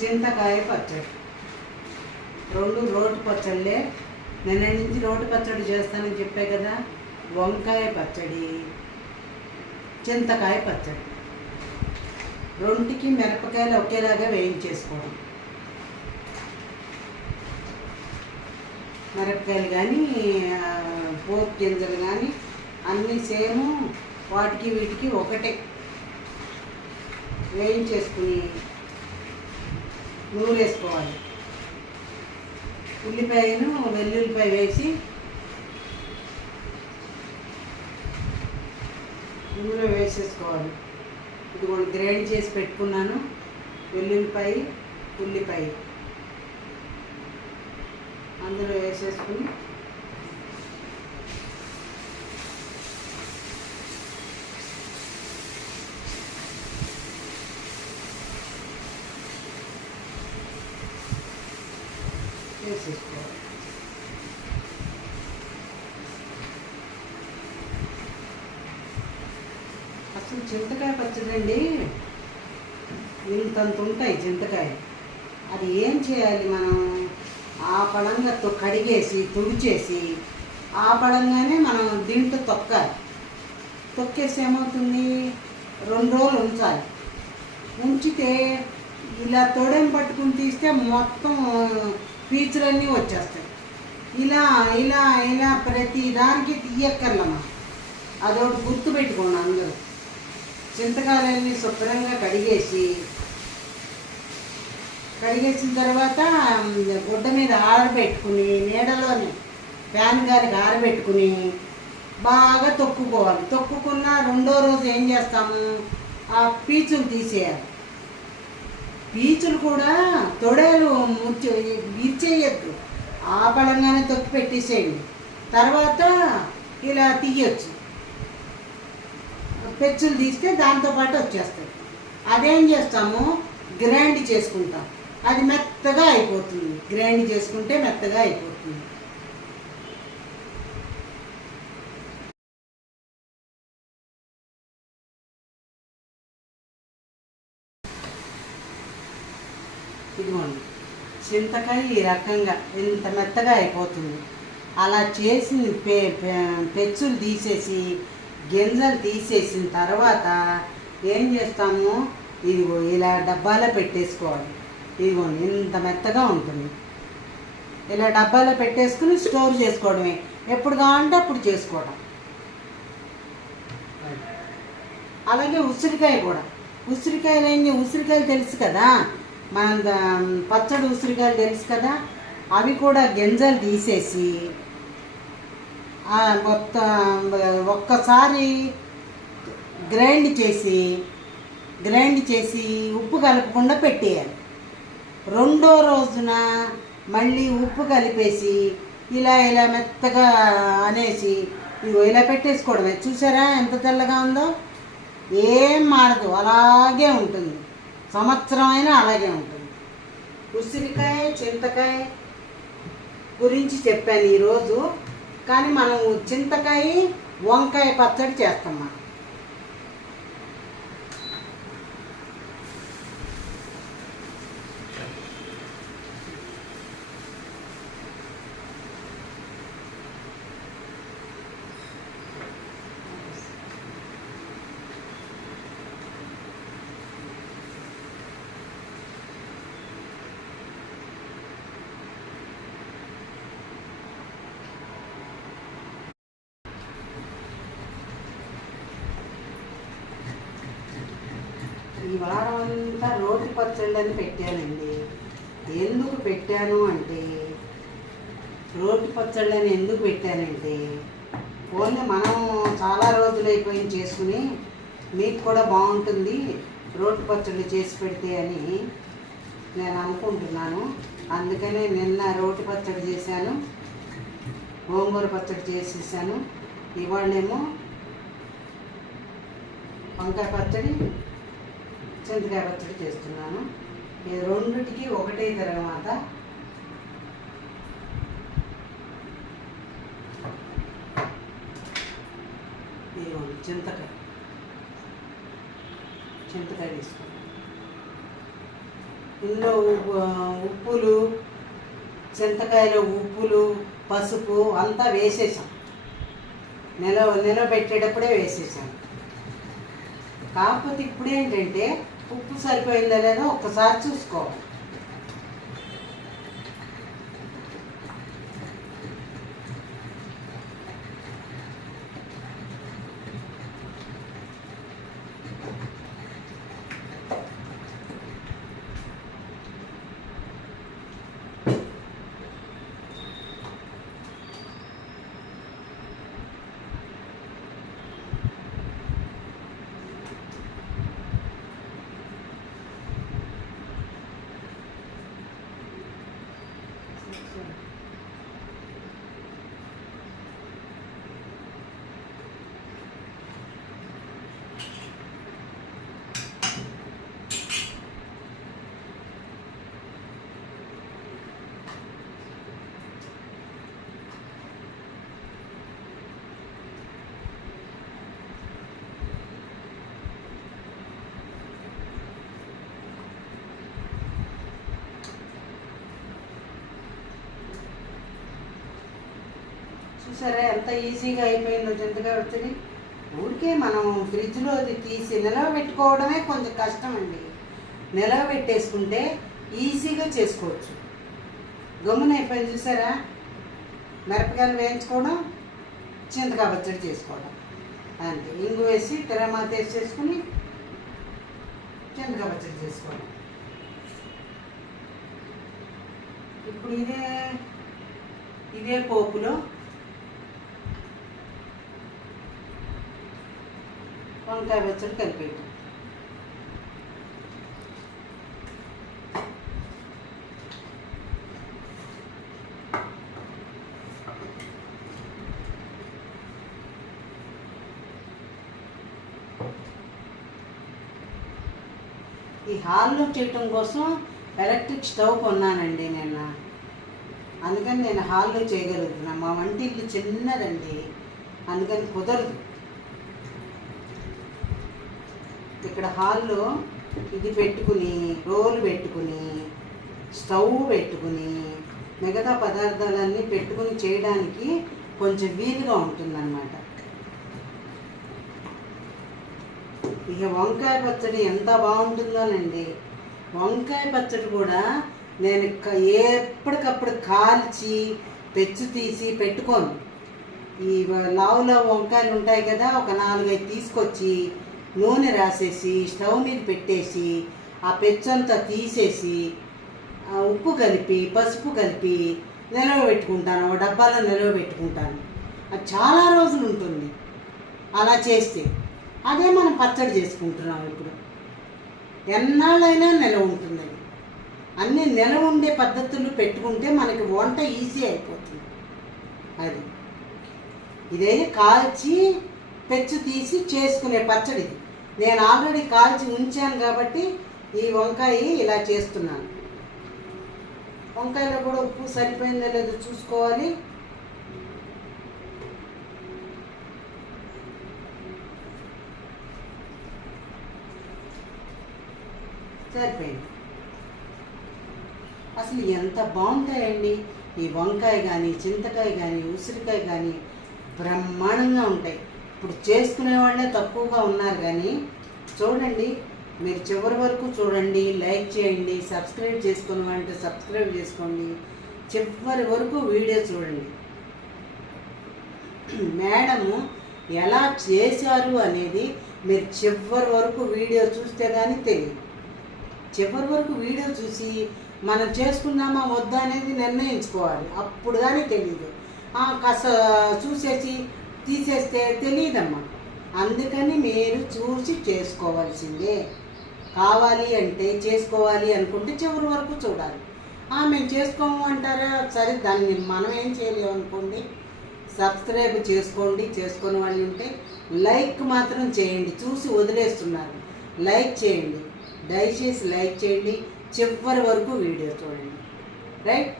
చింతకాయ పచ్చడి. రెండు రోటి పచ్చళ్ళే. నిన్న నుంచి రోటి పచ్చడి చేస్తానని చెప్పే కదా. వంకాయ పచ్చడి, చింతకాయ పచ్చడి. రెండుకి మిరపకాయలు ఒకేలాగా వేయించేసుకోవడం. మిరపకాయలు కానీ పోపు గింజలు కానీ అన్నీ సేమ్, వాటికి వీటికి ఒకటే వేయించేసుకుని నూనె వేసుకోవాలి. ఉల్లిపాయను వెల్లుల్లిపాయ వేసి నూనె వేసేసుకోవాలి. ఇదిగోండి గ్రైండ్ చేసి పెట్టుకున్నాను. వెల్లుల్లిపాయ, ఉల్లిపాయ అందులో వేసేసుకుని వేసేసుకోవాలి. అసలు చింతకాయ పచ్చడి అండి ఇంతంత ఉంటాయి చింతకాయ. అది ఏం చేయాలి మనం? ఆ పడంగా కడిగేసి తుడిచేసి ఆ పడంగానే మనం దీంట్లో తొక్కాలి. తొక్కేసి ఏమవుతుంది, 2 రోజులు ఉంచాలి. ఉంచితే ఇలా తొడెం పట్టుకుని తీస్తే మొత్తం పీచులన్నీ వచ్చేస్తాయి. ఇలా ఇలా ఇలా ప్రతి దానికి తీయక్కర్లమ్మా. అదొకటి గుర్తుపెట్టుకోండి అందరూ. చింతకాయలన్నీ శుభ్రంగా కడిగేసిన తర్వాత గుడ్డ మీద ఆరబెట్టుకుని, నీడలోనే ఫ్యాన్ గారికి ఆరబెట్టుకుని బాగా తొక్కుకోవాలి. తొక్కుకున్న 2వ రోజు ఏం చేస్తాము, ఆ పీచులు తీసేయాలి. పీచులు కూడా తొడేలు ఇచ్చేయద్దు, ఆ పడంగానే తొక్కి పెట్టేసేయండి. తర్వాత ఇలా తీయచ్చు. పెచ్చులు తీస్తే దాంతోపాటు వచ్చేస్తాయి. అదేం చేస్తాము, గ్రైండ్ చేసుకుంటాం. అది మెత్తగా అయిపోతుంది. గ్రైండ్ చేసుకుంటే మెత్తగా అయిపోతుంది. ఇదిగోండి చింతకాయ ఈ రకంగా ఇంత మెత్తగా అయిపోతుంది. అలా చేసి పెచ్చులు తీసేసి గింజలు తీసేసిన తర్వాత ఏం చేస్తాము, ఇదిగో ఇలా డబ్బాలో పెట్టేసుకోవాలి. ఇదిగోండి ఇంత మెత్తగా ఉంటుంది. ఇలా డబ్బాలో పెట్టేసుకుని స్టోర్ చేసుకోవడమే. ఎప్పుడు కావాలంటే అప్పుడు చేసుకోవడం. అలాగే ఉసిరికాయ కూడా. ఉసిరికాయలు తెలుసు కదా, మన పచ్చడి ఉసిరికాయలు తెలుసు కదా. అవి కూడా గింజలు తీసేసి ఒక్కసారి గ్రైండ్ చేసి ఉప్పు కలపకుండా పెట్టేయాలి. 2వ రోజున మళ్ళీ ఉప్పు కలిపేసి ఇలా ఇలా మెత్తగా అనేసి ఇలా పెట్టేసుకోవడమే. చూసారా ఎంత తెల్లగా ఉందో? ఏం మారదు, అలాగే ఉంటుంది. సంవత్సరం అయినా అలాగే ఉంటుంది. ఉసిరికాయ, చింతకాయ గురించి చెప్పాను ఈరోజు. కానీ మనం చింతకాయ వంకాయ పచ్చడి చేస్తాం. ఈ వారం అంతా రోటి పచ్చళ్ళని పెట్టానండి. ఎందుకు పెట్టాను అంటే, ఓన్లీ మనం చాలా రోజులు అయిపోయింది చేసుకుని, మీకు కూడా బాగుంటుంది రోటి పచ్చళ్ళు చేసి పెడితే అని నేను అనుకుంటున్నాను. అందుకనే నిన్న రోటి పచ్చడి చేశాను, గోంగూర పచ్చడి చేసేసాను. ఇవాళేమో వంకాయ పచ్చడి, చింతకాయ పచ్చడి చేస్తున్నాను. ఇది రెండిటికి ఒకటే తిరగమాట. ఇదిగోండి చింతకాయ తీసుకోండి. ఇందులో ఉప్పులు, చింతకాయలో ఉప్పులు, పసుపు అంతా వేసేసాం. నిలబెట్టేటప్పుడే వేసేసాం. కాకపోతే ఇప్పుడు ఏంటంటే ఉప్పు సరిపోయిందా లేదో ఒక్కసారి చూసుకోవాలి. చూసారా ఎంత ఈజీగా అయిపోయిందో చింతకాయ పచ్చడి. ఊరికే మనం ఫ్రిడ్జ్లో అది తీసి నిలవబెట్టుకోవడమే కొంచెం కష్టం అండి. నిలవబెట్టేసుకుంటే ఈజీగా చేసుకోవచ్చు. గమ్మున అయిపోయింది చూసారా. మిరపకాయలు వేయించుకోవడం, చింతకాయ పచ్చడి చేసుకోవడం అంతే. ఇంగు వేసి తిరమాత వేసేసుకుని చింతకాయ పచ్చడి చేసుకోవడం. ఇప్పుడు ఇదే పోపులో వంకాయ పచ్చడి కలిపేయటం. ఈ హాల్లో చేయటం కోసం ఎలక్ట్రిక్ స్టవ్ కొన్నానండి నిన్న. అందుకని నేను హాల్లో చేయగలుగుతున్నాను. మా వంటిల్లు చిన్నదండి, అందుకని కుదరదు. ఇక్కడ హాల్లో ఇది పెట్టుకుని, రోలు పెట్టుకుని, స్టవ్ పెట్టుకుని, మిగతా పదార్థాలన్నీ పెట్టుకుని చేయడానికి కొంచెం వీలుగా ఉంటుందన్నమాట. ఇక వంకాయ పచ్చడి ఎంత బాగుంటుందోనండి. వంకాయ పచ్చడి కూడా నేను ఎప్పటికప్పుడు కాల్చి పెచ్చు తీసి పెట్టుకోను. ఈ లావులో వంకాయలు ఉంటాయి కదా, ఒక 4-5 తీసుకొచ్చి నూనె రాసేసి స్టవ్ మీద పెట్టేసి ఆ పెచ్చంతా తీసేసి ఉప్పు కలిపి పసుపు కలిపి నిలవబెట్టుకుంటాను. ఒక డబ్బాలో నిలవబెట్టుకుంటాను. అది చాలా రోజులు ఉంటుంది అలా చేస్తే. అదే మనం పచ్చడి చేసుకుంటున్నాం ఇప్పుడు. ఎన్నాళ్ళైనా నిలవ ఉంటుంది. అది అన్నీ నిలవ ఉండే పద్ధతులు పెట్టుకుంటే మనకి వంట ఈజీ అయిపోతుంది. అది ఇదే కాల్చి పెచ్చు తీసి చేసుకునే పచ్చడి. నేను ఆల్రెడీ కాల్చి ఉంచాను కాబట్టి ఈ వంకాయ ఇలా చేస్తున్నాను. వంకాయలో కూడా ఉప్పు సరిపోయిందో లేదో చూసుకోవాలి. సరిపోయింది. అసలు ఎంత బాగుంటాయండి ఈ వంకాయ కానీ, చింతకాయ కానీ, ఉసిరికాయ కానీ బ్రహ్మాండంగా ఉంటాయి. ఇప్పుడు చేసుకునే వాళ్ళే తక్కువగా ఉన్నారు. కానీ చూడండి, మీరు చివరి వరకు చూడండి, లైక్ చేయండి, సబ్స్క్రైబ్ చేసుకుని అంటే సబ్స్క్రైబ్ చేసుకోండి, చివరి వరకు వీడియో చూడండి. మేడము ఎలా చేశారు అనేది మీరు చివరి వరకు వీడియో చూస్తే కానీ తెలియదు. చివరి వరకు వీడియో చూసి మనం చేసుకుందామా వద్దా అనేది నిర్ణయించుకోవాలి. అప్పుడు కానీ తెలియదు. కాస్త చూసేసి తీసేస్తే తెలియదమ్మా. అందుకని మీరు చూసి చేసుకోవాల్సిందే. కావాలి అంటే చేసుకోవాలి అనుకుంటే చివరి వరకు చూడాలి. మేము చేసుకోము అంటారా, సరే దాన్ని మనం ఏం చేయలేము అనుకోండి. సబ్స్క్రైబ్ చేసుకోండి. చేసుకునే వాళ్ళు ఉంటే లైక్ మాత్రం చేయండి. చూసి వదిలేస్తున్నారు, లైక్ చేయండి. దయచేసి లైక్ చేయండి, చివరి వరకు వీడియో చూడండి. రైట్.